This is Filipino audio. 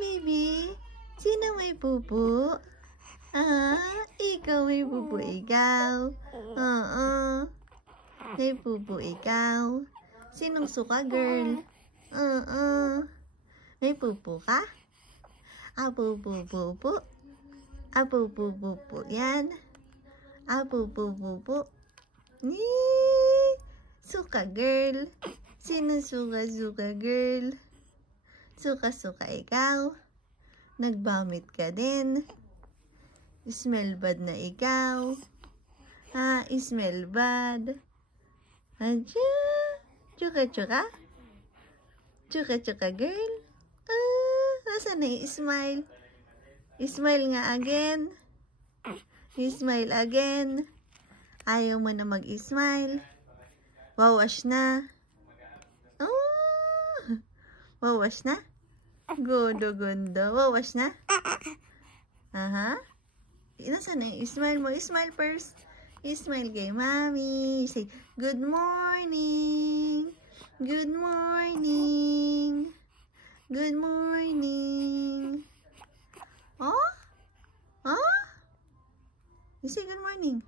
baby. Sino may pupu? Ikaw may pupu, ikaw. May pupu, ikaw. Sinong suka, girl? May pupu ka? Pupu. Pupu. Yan. Pupu. Suka, girl. Sino suka, girl? Suka, ikaw. Nagbamit ka din. Smell bad na ikaw. Smell bad. Chuka. Chuka, girl. Nasaan na smile? Smile nga again. Smile again. Ayaw mo na mag-smile. Wawash na. Wawash na? Gondo. Wawash na? Nasaan na smile mo? Smile first. Smile kay mommy. Say, good morning. Good morning. Good morning. You say good morning.